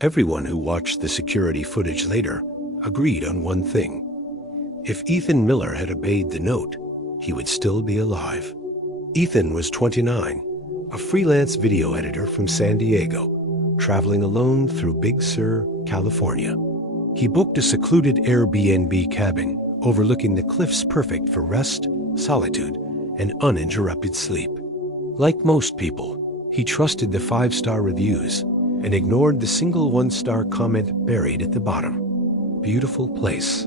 Everyone who watched the security footage later agreed on one thing. If Ethan Miller had obeyed the note, he would still be alive. Ethan was 29, a freelance video editor from San Diego, traveling alone through Big Sur, California. He booked a secluded Airbnb cabin overlooking the cliffs, perfect for rest, solitude, and uninterrupted sleep. Like most people, he trusted the 5-star reviews and ignored the single 1-star comment buried at the bottom. Beautiful place.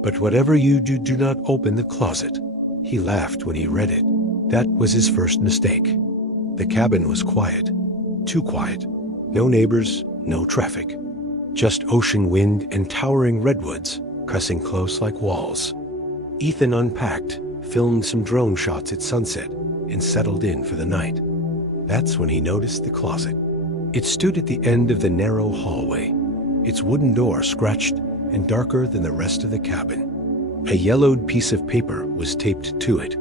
But whatever you do, do not open the closet. He laughed when he read it. That was his first mistake. The cabin was quiet. Too quiet. No neighbors, no traffic. Just ocean wind and towering redwoods pressing close like walls. Ethan unpacked, filmed some drone shots at sunset, and settled in for the night. That's when he noticed the closet. It stood at the end of the narrow hallway, its wooden door scratched and darker than the rest of the cabin. A yellowed piece of paper was taped to it.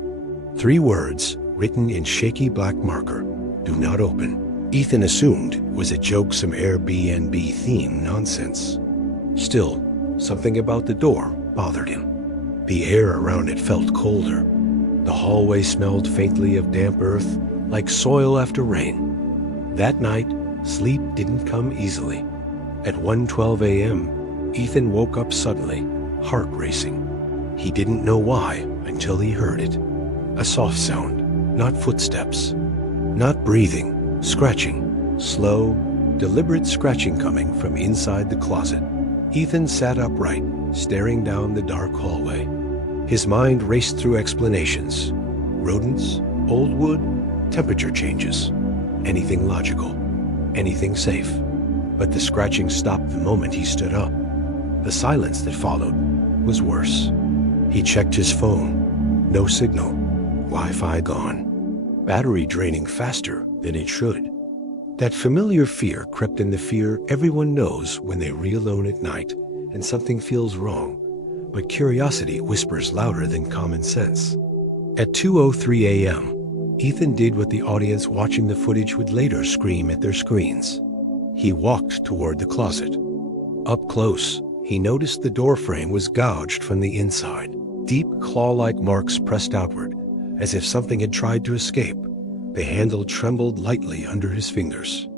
3 words, written in shaky black marker: "Do not open." Ethan assumed was a jokesome Airbnb theme nonsense. Still, something about the door bothered him. The air around it felt colder. The hallway smelled faintly of damp earth, like soil after rain. That night, sleep didn't come easily. At 1:12 a.m., Ethan woke up suddenly, heart racing. He didn't know why until he heard it. A soft sound, not footsteps, not breathing, scratching, slow, deliberate scratching coming from inside the closet. Ethan sat upright, staring down the dark hallway. His mind raced through explanations. Rodents, old wood, temperature changes. Anything logical, anything safe. But the scratching stopped the moment he stood up. The silence that followed was worse. He checked his phone. No signal. Wi-Fi gone. Battery draining faster than it should. That familiar fear crept in, the fear everyone knows when they re alone at night and something feels wrong, but curiosity whispers louder than common sense. At 2:03 a.m., Ethan did what the audience watching the footage would later scream at their screens. He walked toward the closet. Up close, he noticed the door frame was gouged from the inside, deep claw-like marks pressed outward, as if something had tried to escape. The handle trembled lightly under his fingers.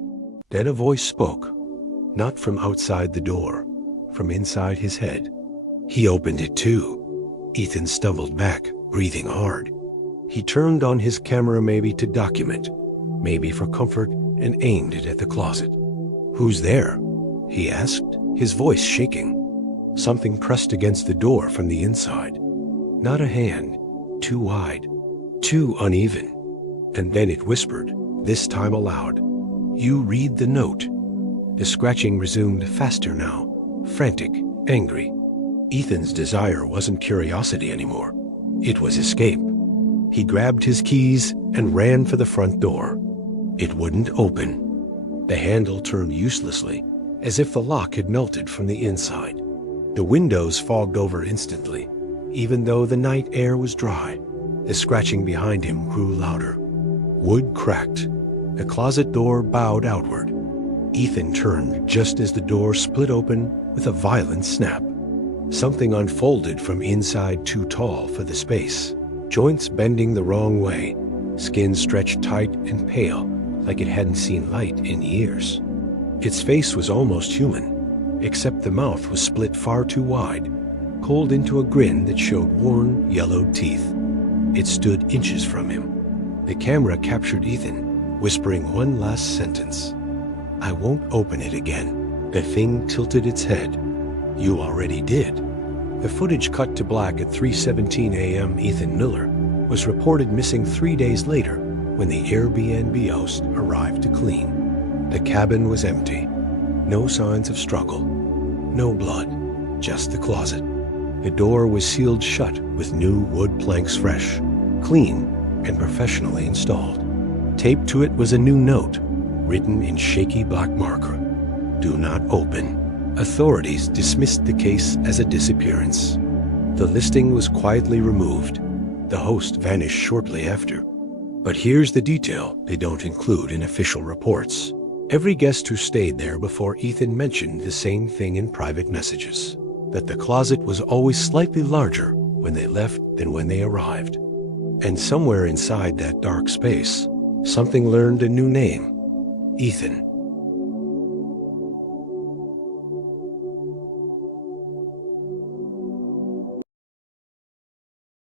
Then a voice spoke, not from outside the door, from inside his head. He opened it too. Ethan stumbled back, breathing hard. He turned on his camera, maybe to document, maybe for comfort, and aimed it at the closet. "Who's there?" he asked, his voice shaking. Something pressed against the door from the inside. Not a hand, too wide, too uneven. And then it whispered, this time aloud, "You read the note." The scratching resumed faster now, frantic, angry. Ethan's desire wasn't curiosity anymore. It was escape. He grabbed his keys and ran for the front door. It wouldn't open. The handle turned uselessly, as if the lock had melted from the inside. The windows fogged over instantly. Even though the night air was dry, the scratching behind him grew louder. Wood cracked. The closet door bowed outward. Ethan turned just as the door split open with a violent snap. Something unfolded from inside, too tall for the space. Joints bending the wrong way, skin stretched tight and pale, like it hadn't seen light in years. Its face was almost human, except the mouth was split far too wide, cold into a grin that showed worn, yellowed teeth. It stood inches from him. The camera captured Ethan, whispering one last sentence. "I won't open it again." The thing tilted its head. "You already did." The footage cut to black at 3:17 a.m. Ethan Miller was reported missing 3 days later when the Airbnb host arrived to clean. The cabin was empty. No signs of struggle. No blood. Just the closet. The door was sealed shut with new wood planks, fresh, clean, and professionally installed. Taped to it was a new note, written in shaky black marker. "Do not open." Authorities dismissed the case as a disappearance. The listing was quietly removed. The host vanished shortly after. But here's the detail they don't include in official reports. Every guest who stayed there before Ethan mentioned the same thing in private messages, that the closet was always slightly larger when they left than when they arrived. And somewhere inside that dark space, something learned a new name: Ethan.